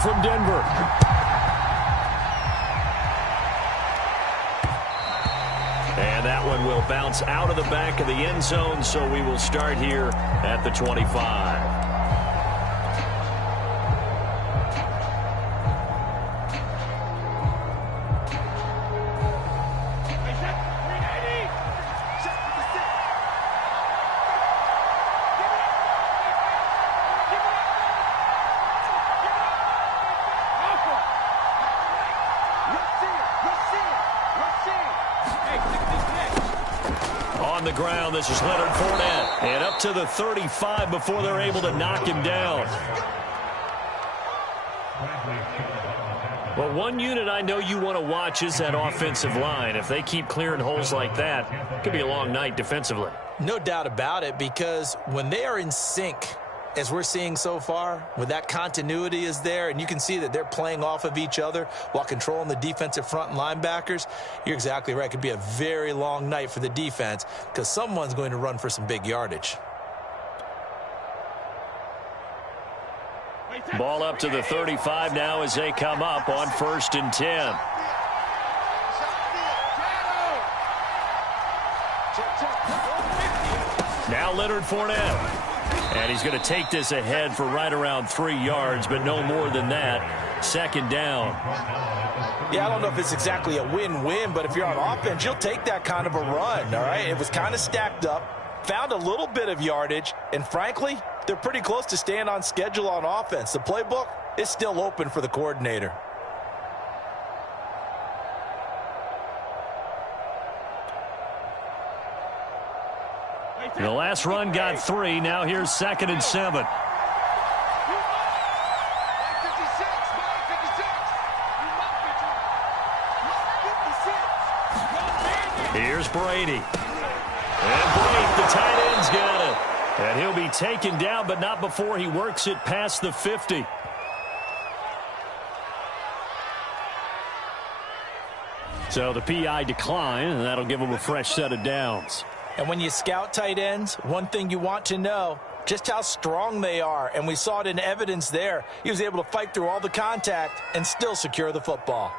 from Denver. And that one will bounce out of the back of the end zone, so we will start here at the 25. On the ground, this is Leonard Fournette. And up to the 35 before they're able to knock him down. Well, one unit I know you want to watch is that offensive line. If they keep clearing holes like that, it could be a long night defensively. No doubt about it, because when they are in sync, as we're seeing so far, when that continuity is there, and you can see that they're playing off of each other while controlling the defensive front and linebackers, you're exactly right. It could be a very long night for the defense because someone's going to run for some big yardage. Ball up to the 35 now as they come up on 1st and 10. Now Leonard Fournette. And he's going to take this ahead for right around 3 yards, but no more than that. 2nd down. Yeah, I don't know if it's exactly a win-win, but if you're on offense, you'll take that kind of a run, all right? It was kind of stacked up, found a little bit of yardage, and frankly, they're pretty close to staying on schedule on offense. The playbook is still open for the coordinator. The last run got 3. Now here's 2nd and 7. Here's Brady. And Brady, the tight end's got it. And he'll be taken down, but not before he works it past the 50. So the PI decline, and that'll give him a fresh set of downs. And when you scout tight ends, one thing you want to know, just how strong they are. And we saw it in evidence there. He was able to fight through all the contact and still secure the football.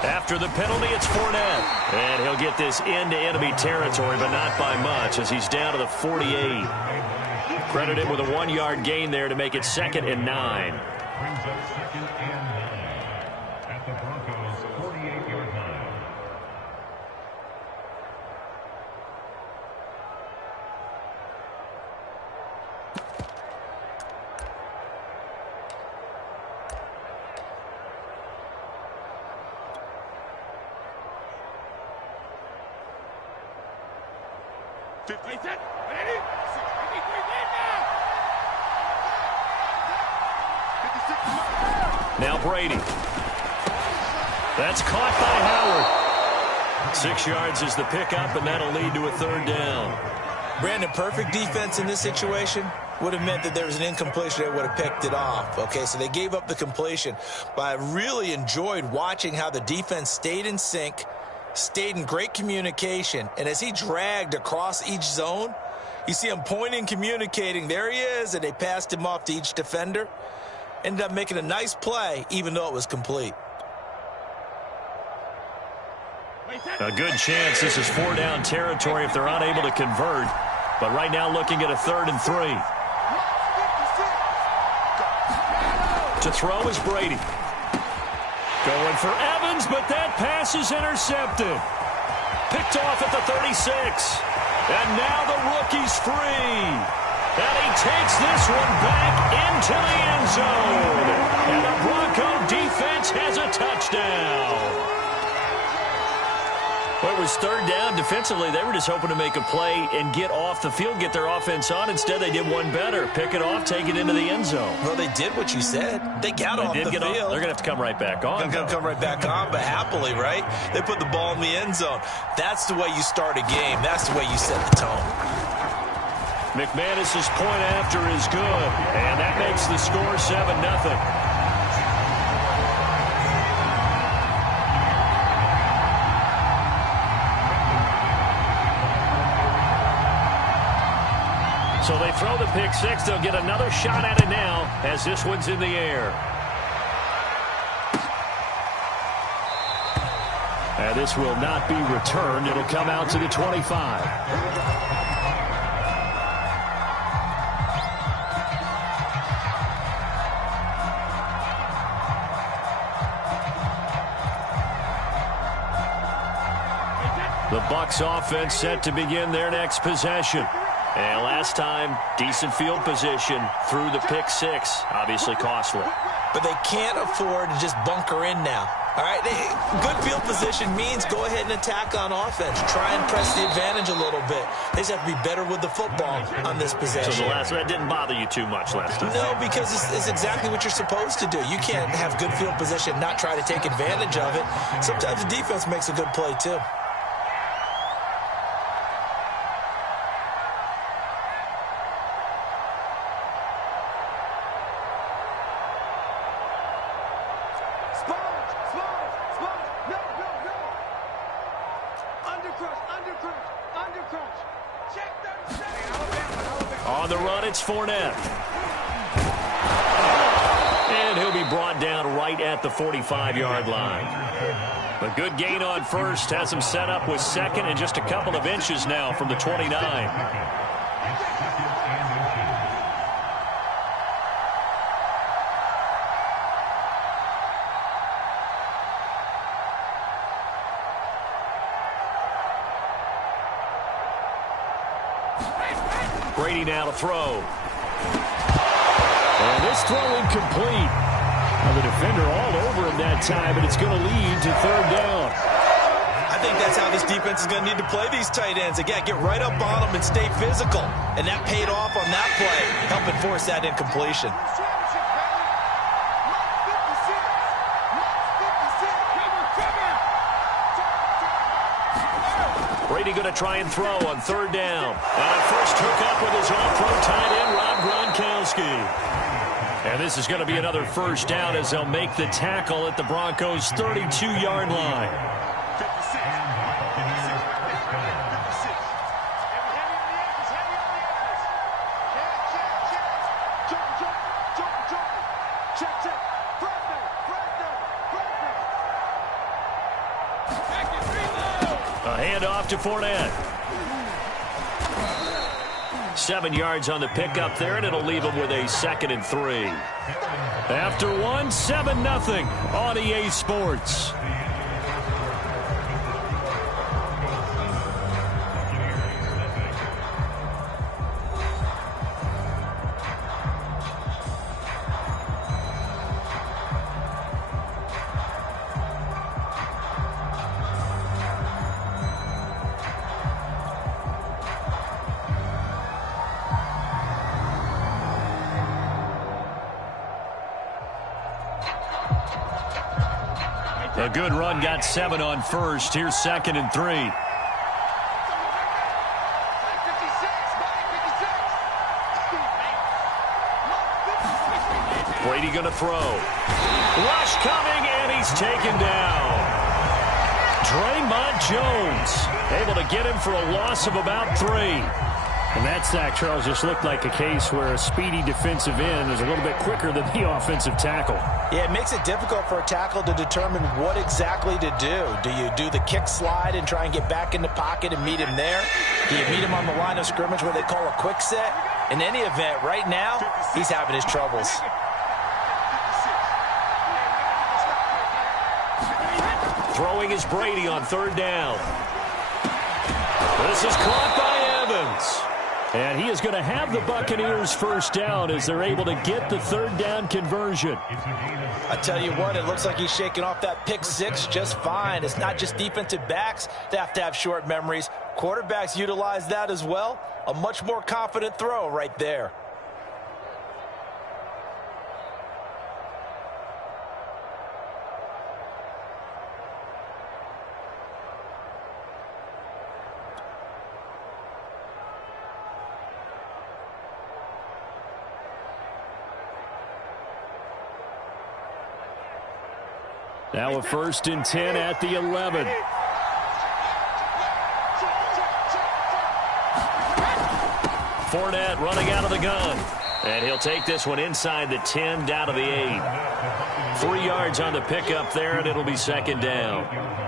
After the penalty, it's Fournette. And he'll get this into enemy territory, but not by much, as he's down to the 48. Credit him with a 1-yard gain there to make it 2nd and 9. Brings up 2nd and 9 at the Broncos' 48-yard line. Now Brady. That's caught by Howard. 6 yards is the pickup, and that'll lead to a 3rd down. Brandon, perfect defense in this situation would have meant that there was an incompletion that would have picked it off. Okay, so they gave up the completion. But I really enjoyed watching how the defense stayed in sync, stayed in great communication, and as he dragged across each zone, you see him pointing, communicating. There he is, and they passed him off to each defender. Ended up making a nice play, even though it was complete. A good chance this is 4-down territory if they're unable to convert. But right now looking at a 3rd and 3. To throw is Brady. Going for Evans, but that pass is intercepted. Picked off at the 36. And now the rookie's free. And he takes this one back into the end zone. And the Bronco defense has a touchdown. Well, it was third down. Defensively, they were just hoping to make a play and get off the field, get their offense on. Instead, they did one better. Pick it off, take it into the end zone. Well, they did what you said. They got off the field. They're going to have to come right back on. They're going to come right back on, but happily, right? They put the ball in the end zone. That's the way you start a game. That's the way you set the tone. McManus's point after is good, and that makes the score 7-0. So they throw the pick six. They'll get another shot at it now as this one's in the air. And this will not be returned. It'll come out to the 25. The Bucs offense set to begin their next possession. And last time, decent field position through the pick six. Obviously costly. But they can't afford to just bunker in now. All right, good field position means go ahead and attack on offense. Try and press the advantage a little bit. They just have to be better with the football on this possession. So the last one didn't bother you too much last time? No, because it's exactly what you're supposed to do. You can't have good field position, not try to take advantage of it. Sometimes the defense makes a good play, too. On the run, it's Fournette. And he'll be brought down right at the 45-yard line. A good gain on first has him set up with second and just a couple of inches now from the 29. Brady now to throw. And this throw incomplete. Well, the defender all over him that time, but it's going to lead to third down. I think that's how this defense is going to need to play these tight ends. Again, get right up on them and stay physical. And that paid off on that play, helping force that incompletion. Brady going to try and throw on third down. And a first hookup with his all-pro tight end, Rob Gronkowski. And this is going to be another first down as they'll make the tackle at the Broncos' 32-yard line. Handoff to Fournette. 7 yards on the pickup there, and it'll leave him with a 2nd and 3. After one, 7-0 on EA Sports. A good run, got 7 on first. Here's 2nd and 3. Brady going to throw. Rush coming, and he's taken down. Draymond Jones able to get him for a loss of about 3. And that sack, Charles, just looked like a case where a speedy defensive end is a little bit quicker than the offensive tackle. Yeah, it makes it difficult for a tackle to determine what exactly to do. Do you do the kick slide and try and get back in the pocket and meet him there? Do you meet him on the line of scrimmage where they call a quick set? In any event, right now, he's having his troubles. Throwing is Brady on third down. This is caught by Evans. And he is going to have the Buccaneers first down as they're able to get the third down conversion. I tell you what, it looks like he's shaking off that pick six just fine. It's not just defensive backs that have short memories. Quarterbacks utilize that as well. A much more confident throw right there. Now a 1st and 10 at the 11. Fournette running out of the gun. And he'll take this one inside the 10 down to the 8. 3 yards on the pickup there, and it'll be 2nd down.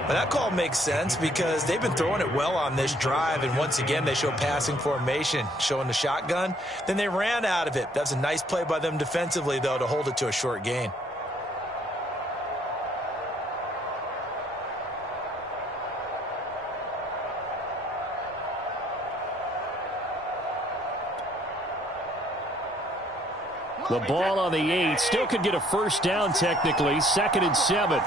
But that call makes sense because they've been throwing it well on this drive, and once again they show passing formation, showing the shotgun. Then they ran out of it. That's a nice play by them defensively, though, to hold it to a short gain. The ball on the 8. Still could get a first down technically. 2nd and 7.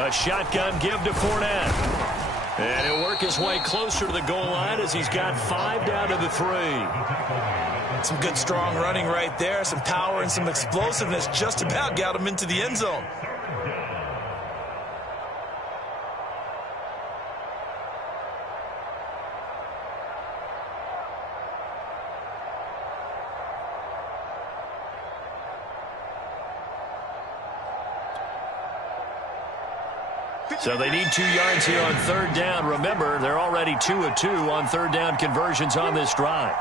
A shotgun give to Fournette. And he'll work his way closer to the goal line as he's got 5 down to the 3. Some good strong running right there. Some power and some explosiveness just about got him into the end zone. So they need 2 yards here on 3rd down. Remember, they're already 2 of 2 on 3rd down conversions on this drive.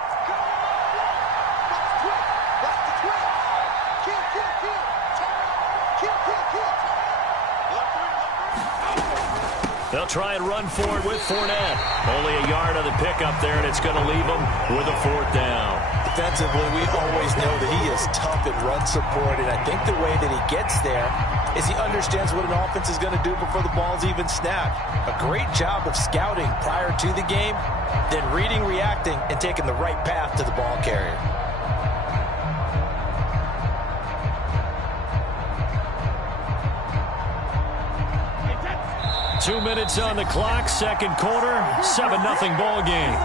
They'll try and run forward with Fournette. Only a yard on the pickup there, and it's going to leave them with a 4th down. Defensively, we always know that he is tough at run support, and I think the way that he gets there is he understands what an offense is going to do before the ball's even snapped. A great job of scouting prior to the game, then reading, reacting, and taking the right path to the ball carrier. Two minutes on the clock, 2nd quarter, 7-0 ball game.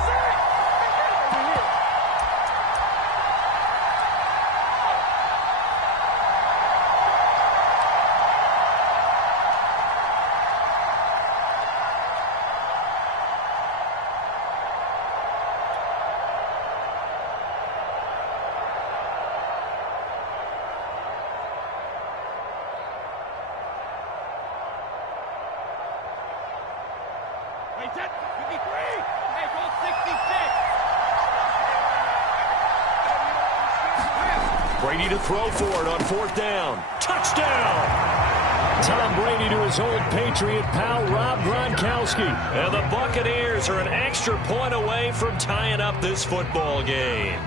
Brady to throw for it on 4th down. Touchdown! Tom Brady to his old Patriot pal, Rob Gronkowski. And the Buccaneers are an extra point away from tying up this football game.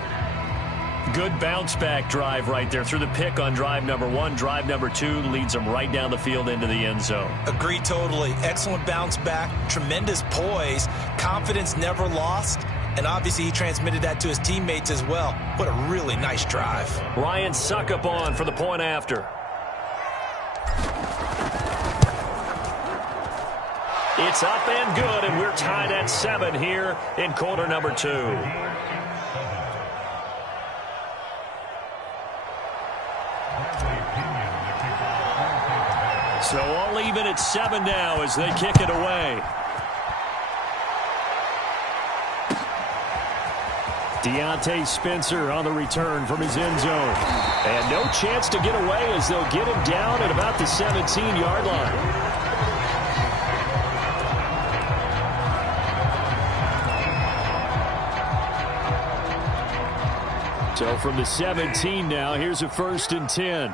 Good bounce-back drive right there through the pick on drive number 1. Drive number 2 leads them right down the field into the end zone. Agree totally. Excellent bounce back, tremendous poise, confidence never lost, and obviously he transmitted that to his teammates as well. What a really nice drive. Ryan Suckup on for the point after. It's up and good, and we're tied at 7 here in quarter number 2. So all even at 7 now as they kick it away. Deontay Spencer on the return from his end zone. And no chance to get away as they'll get him down at about the 17-yard line. So from the 17 now, here's a 1st and 10.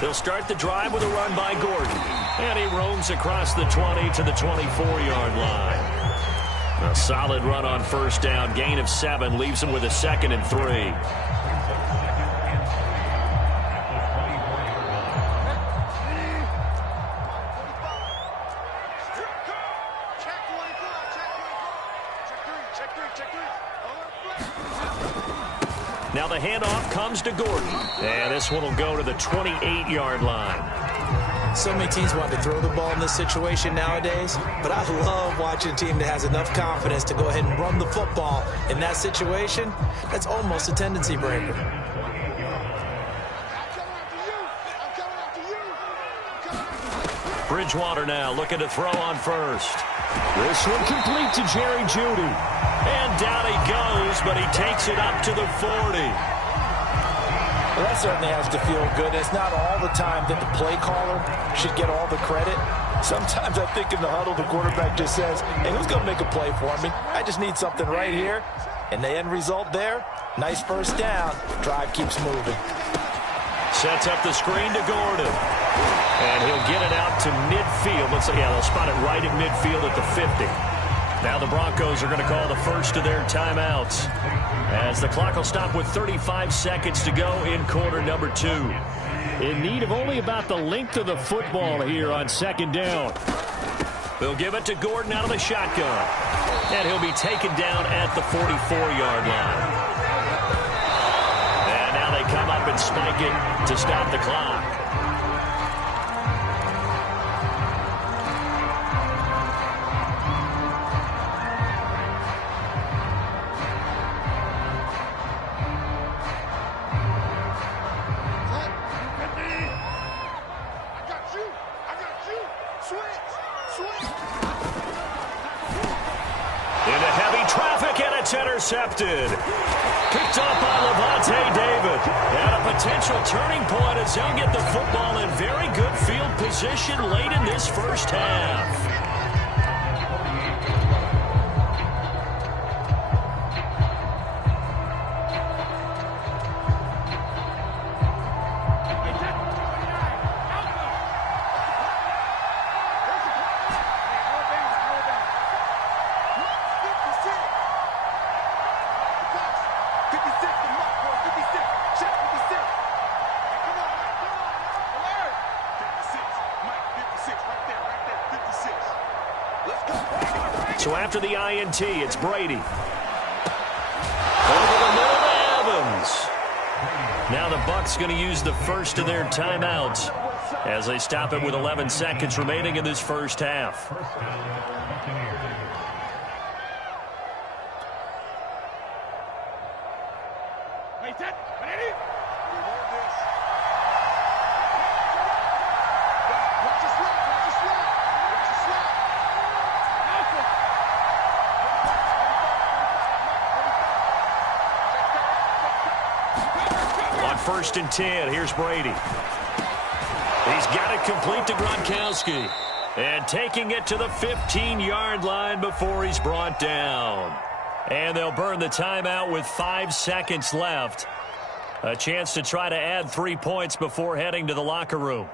They'll start the drive with a run by Gordon. And he roams across the 20 to the 24-yard line. A solid run on 1st down. Gain of 7 leaves him with a 2nd and 3. the handoff comes to Gordon. And this one will go to the 28-yard line. So many teams want to throw the ball in this situation nowadays, but I love watching a team that has enough confidence to go ahead and run the football in that situation. That's almost a tendency breaker. Bridgewater now looking to throw on first. This one complete to Jerry Jeudy. And down he goes, but he takes it up to the 40. Well, that certainly has to feel good. It's not all the time that the play caller should get all the credit. Sometimes I think in the huddle, the quarterback just says, hey, who's going to make a play for me? I just need something right here. And the end result there, nice first down. Drive keeps moving. Sets up the screen to Gordon. And he'll get it out to midfield. Let's say, yeah, they'll spot it right at midfield at the 50. Now the Broncos are going to call the first of their timeouts, as the clock will stop with 35 seconds to go in quarter number 2. In need of only about the length of the football here on second down. They'll give it to Gordon out of the shotgun. And he'll be taken down at the 44-yard line. And now they come up and spike it to stop the clock. Intercepted. Picked up by Levante David. And a potential turning point as they'll get the football in very good field position late in this first half. So after the INT, it's Brady. Over the middle to Evans. Now the Bucs going to use the first of their timeouts as they stop it with 11 seconds remaining in this first half. First and 10. Here's Brady. He's got it complete to Gronkowski. And taking it to the 15-yard line before he's brought down. And they'll burn the timeout with 5 seconds left. A chance to try to add 3 points before heading to the locker room.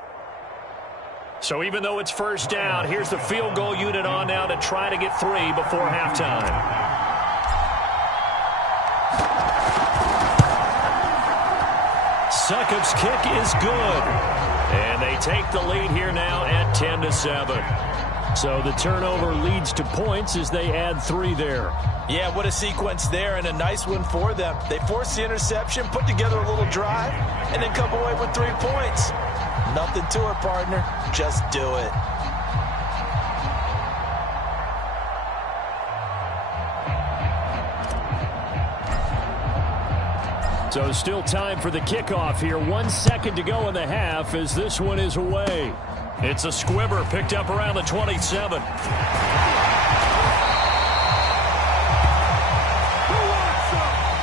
So even though it's first down, here's the field goal unit on now to try to get 3 before halftime. Succop's kick is good. And they take the lead here now at 10-7. So the turnover leads to points as they add 3 there. Yeah, what a sequence there, and a nice one for them. They force the interception, put together a little drive, and then come away with 3 points. Nothing to it, partner. Just do it. So still time for the kickoff here. 1 second to go in the half as this one is away. It's a squibber picked up around the 27.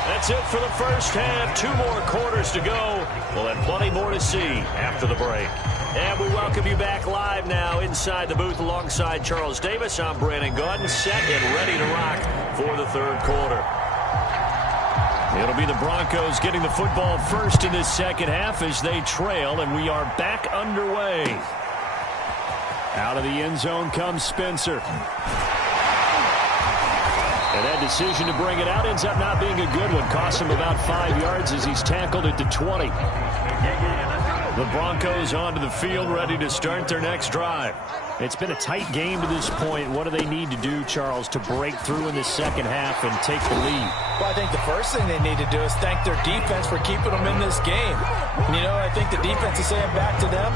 That's it for the first half. 2 more quarters to go. We'll have plenty more to see after the break. And we welcome you back live now inside the booth alongside Charles Davis. I'm Brandon Gaudin, set and ready to rock for the third quarter. It'll be the Broncos getting the football first in this second half as they trail, and we are back underway. Out of the end zone comes Spencer. And that decision to bring it out ends up not being a good one. Costs him about 5 yards as he's tackled at the 20. The Broncos onto the field, ready to start their next drive. It's been a tight game to this point. What do they need to do, Charles, to break through in the second half and take the lead? Well, I think the first thing they need to do is thank their defense for keeping them in this game. And, I think the defense is saying back to them,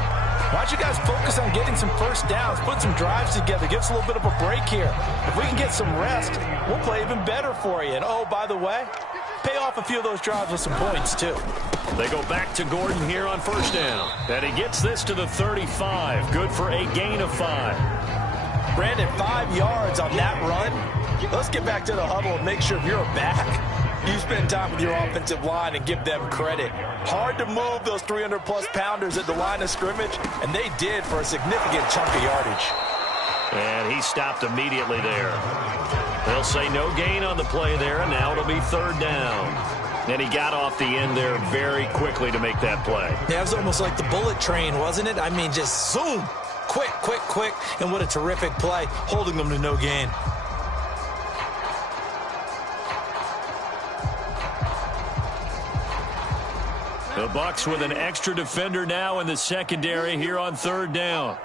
why don't you guys focus on getting some first downs, put some drives together, give us a little bit of a break here. If we can get some rest, we'll play even better for you. And, oh, by the way, pay off a few of those drives with some points, too. They go back to Gordon here on first down. And he gets this to the 35. Good for a gain of 5. Brandon, 5 yards on that run. Let's get back to the huddle and make sure if you're back, you spend time with your offensive line and give them credit. Hard to move those 300-plus pounders at the line of scrimmage, and they did for a significant chunk of yardage. And he stopped immediately there. They'll say no gain on the play there, and now it'll be third down. And he got off the end there very quickly to make that play. Yeah, it was almost like the bullet train, wasn't it? I mean, just zoom. Quick, quick, quick. And what a terrific play, holding them to no gain. The Bucs with an extra defender now in the secondary here on third down.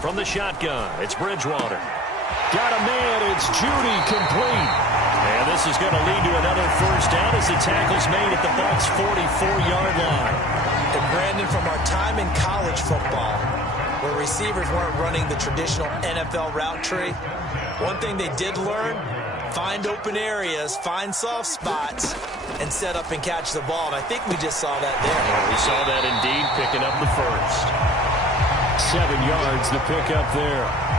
From the shotgun, it's Bridgewater. Got a man, it's Judy, complete. And this is going to lead to another first down as the tackle's made at the Bucs' 44-yard line. And Brandon, from our time in college football, where receivers weren't running the traditional NFL route tree, one thing they did learn, find open areas, find soft spots, and set up and catch the ball. And I think we just saw that there. Yeah, we saw that indeed, picking up the first. 7 yards to pick up there.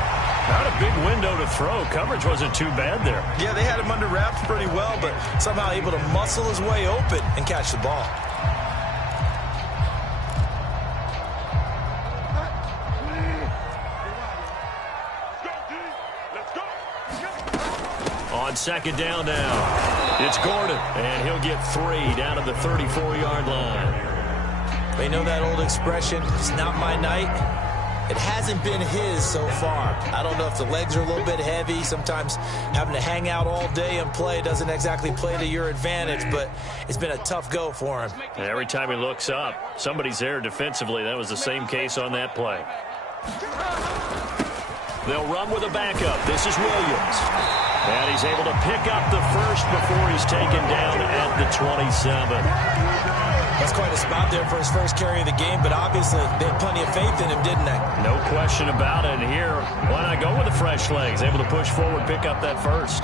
Not a big window to throw. Coverage wasn't too bad there. Yeah, they had him under wraps pretty well, but somehow able to muscle his way open and catch the ball. On second down now, it's Gordon, and he'll get 3 down at the 34-yard line. They know that old expression, it's not my night. It hasn't been his so far. I don't know if the legs are a little bit heavy. Sometimes having to hang out all day and play doesn't exactly play to your advantage, but it's been a tough go for him. And every time he looks up, somebody's there defensively. That was the same case on that play. They'll run with a backup. This is Williams. And he's able to pick up the first before he's taken down at the 27. That's quite a spot there for his first carry of the game, but obviously they had plenty of faith in him, didn't they? No question about it. And here, why not go with the fresh legs? Able to push forward, pick up that first.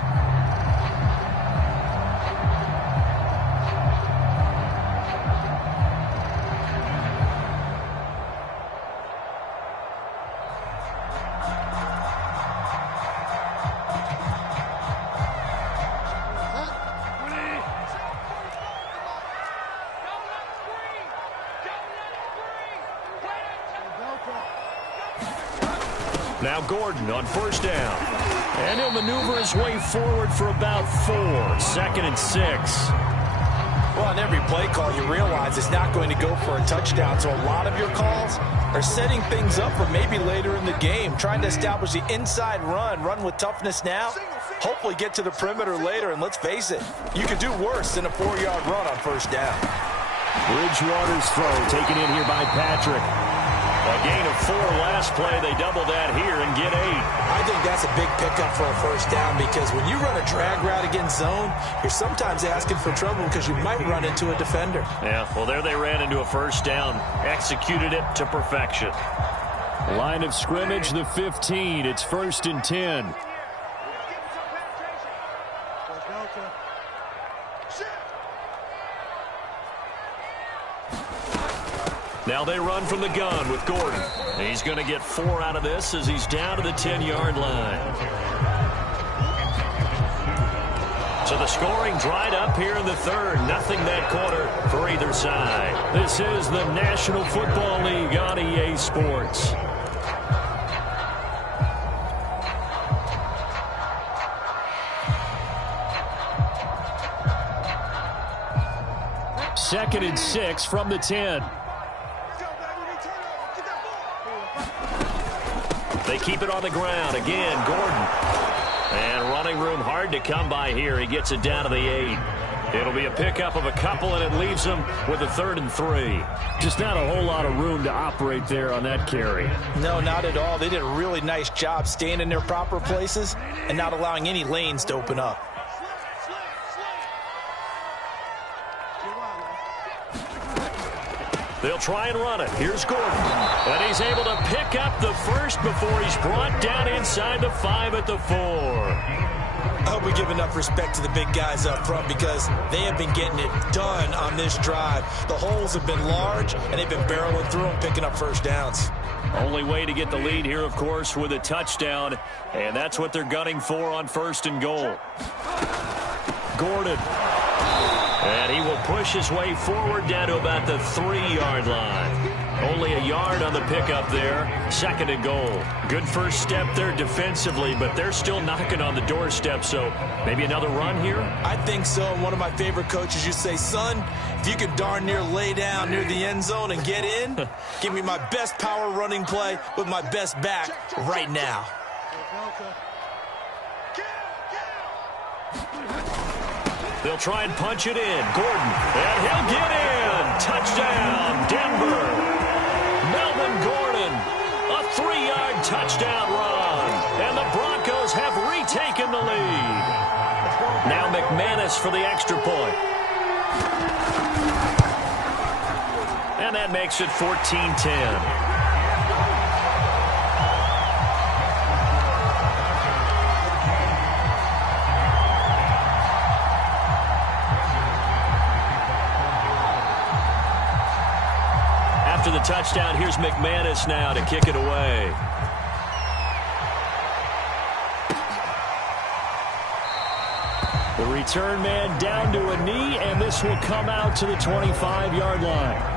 Now Gordon on first down. And he'll maneuver his way forward for about 4. 2nd and 6. Well, on every play call, you realize it's not going to go for a touchdown. So a lot of your calls are setting things up for maybe later in the game, trying to establish the inside run with toughness now, hopefully get to the perimeter later. And let's face it, you could do worse than a 4-yard run on first down. Bridgewater's throw taken in here by Patrick. A gain of 4 last play. They double that here and get 8. I think that's a big pickup for a first down because when you run a drag route against zone, you're sometimes asking for trouble because you might run into a defender. Yeah, well, there they ran into a first down. Executed it to perfection. Line of scrimmage, the 15. It's 1st and 10. Now they run from the gun with Gordon. He's going to get 4 out of this as he's down to the 10-yard line. So the scoring dried up here in the third. Nothing that quarter for either side. This is the National Football League on EA Sports. Second and 6 from the 10. They keep it on the ground. Again, Gordon. And running room hard to come by here. He gets it down to the 8. It'll be a pickup of a couple, and it leaves them with a 3rd and 3. Just not a whole lot of room to operate there on that carry. No, not at all. They did a really nice job staying in their proper places and not allowing any lanes to open up. They'll try and run it. Here's Gordon. And he's able to pick up the first before he's brought down inside the 5 at the 4. I hope we give enough respect to the big guys up front because they have been getting it done on this drive. The holes have been large, and they've been barreling through them, picking up first downs. Only way to get the lead here, of course, with a touchdown, and that's what they're gunning for on 1st and goal. Gordon. And he will push his way forward down to about the 3-yard line. Only a yard on the pickup there. 2nd and goal. Good first step there defensively, but they're still knocking on the doorstep, so maybe another run here? I think so. And one of my favorite coaches used to say, son, if you can darn near lay down near the end zone and get in, give me my best power running play with my best back right now. They'll try and punch it in. Gordon, and he'll get in. Touchdown, Denver. Melvin Gordon, a 3-yard touchdown run. And the Broncos have retaken the lead. Now McManus for the extra point. And that makes it 14-10. After the touchdown, here's McManus now to kick it away. The return man down to a knee, and this will come out to the 25-yard line.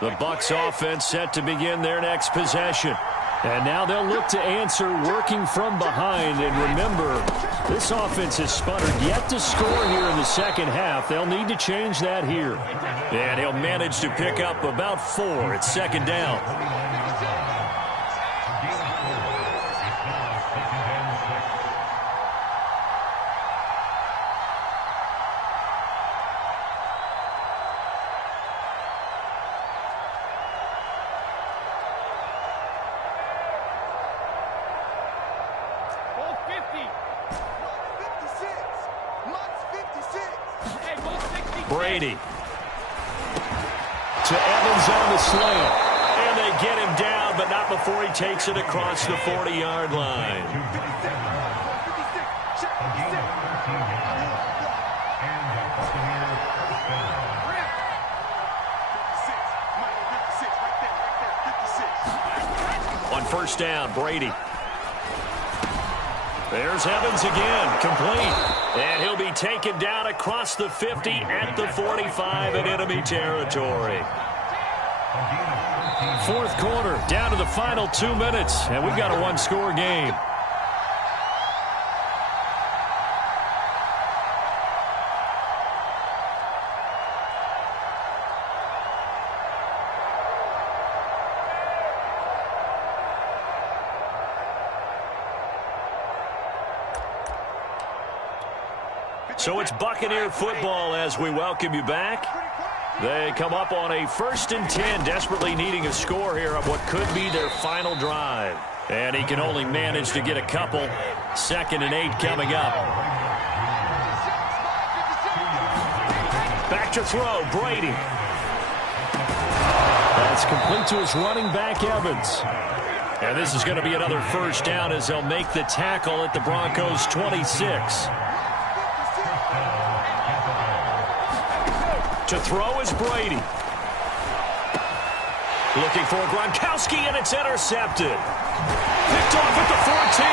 The Bucs offense set to begin their next possession. And now they'll look to answer working from behind. And remember, this offense has sputtered yet to score here in the second half. They'll need to change that here. And he'll manage to pick up about 4 at 2nd down. Brady to Evans on the slant. And they get him down, but not before he takes it across the 40-yard line. On 1st down, Brady. There's Evans again, complete. And he'll be taken down across the 50 at the 45 in enemy territory. 4th quarter, down to the final 2 minutes, and we've got a 1-score game. So it's Buccaneer football as we welcome you back. They come up on a 1st and 10, desperately needing a score here on what could be their final drive. And he can only manage to get a couple. 2nd and 8 coming up. Back to throw, Brady. That's complete to his running back, Evans. And this is going to be another 1st down as they'll make the tackle at the Broncos' 26. To throw is Brady. Looking for Gronkowski, and it's intercepted. Picked off at the 14.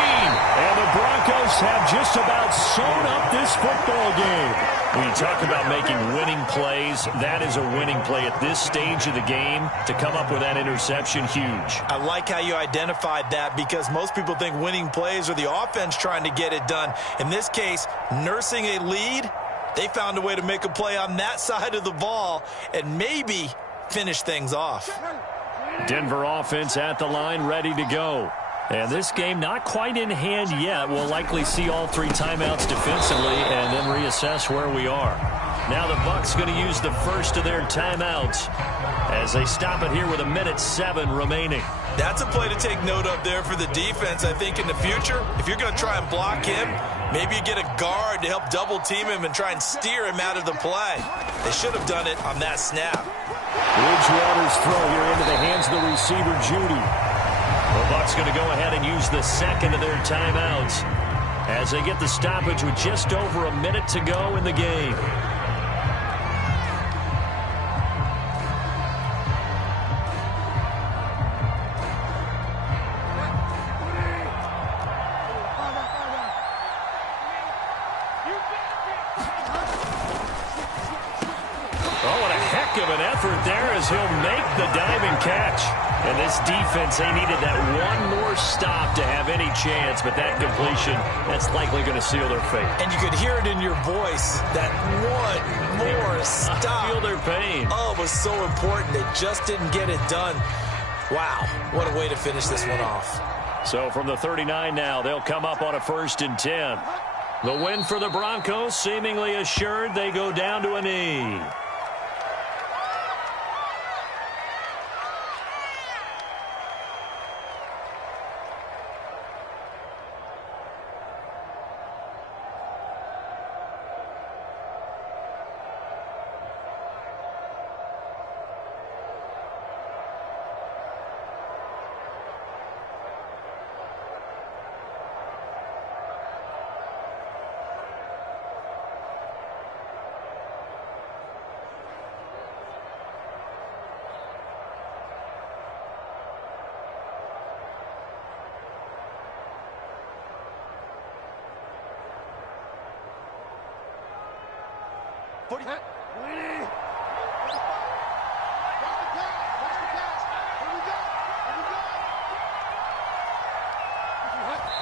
And the Broncos have just about sewn up this football game. When you talk about making winning plays, that is a winning play at this stage of the game. To come up with that interception, huge. I like how you identified that because most people think winning plays are the offense trying to get it done. In this case, nursing a lead, they found a way to make a play on that side of the ball and maybe finish things off. Denver offense at the line, ready to go. And this game not quite in hand yet. We'll likely see all 3 timeouts defensively and then reassess where we are. Now the Bucs going to use the first of their timeouts as they stop it here with 1:07 remaining. That's a play to take note of there for the defense. I think in the future, if you're going to try and block him, maybe you get a guard to help double team him and try and steer him out of the play. They should have done it on that snap. Bridgewater's throw here into the hands of the receiver, Judy. The Bucs going to go ahead and use the 2nd of their timeouts as they get the stoppage with just over a minute to go in the game. Oh, what a heck of an effort there as he'll make the diving catch. And this defense, they needed that one more stop to have any chance, but that completion, that's likely going to seal their fate. And you could hear it in your voice, that one more stop. I feel their pain. Oh, it was so important. They just didn't get it done. Wow, what a way to finish this one off. So from the 39 now, they'll come up on a 1st and 10. The win for the Broncos, seemingly assured. They go down to a knee.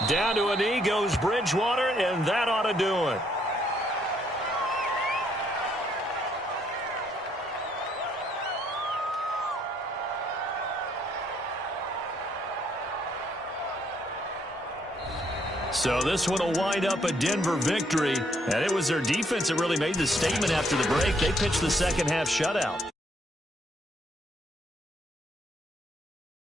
Down to a knee goes Bridgewater, and that ought to do it. So this one will wind up a Denver victory, and it was their defense that really made the statement after the break. They pitched the second half shutout.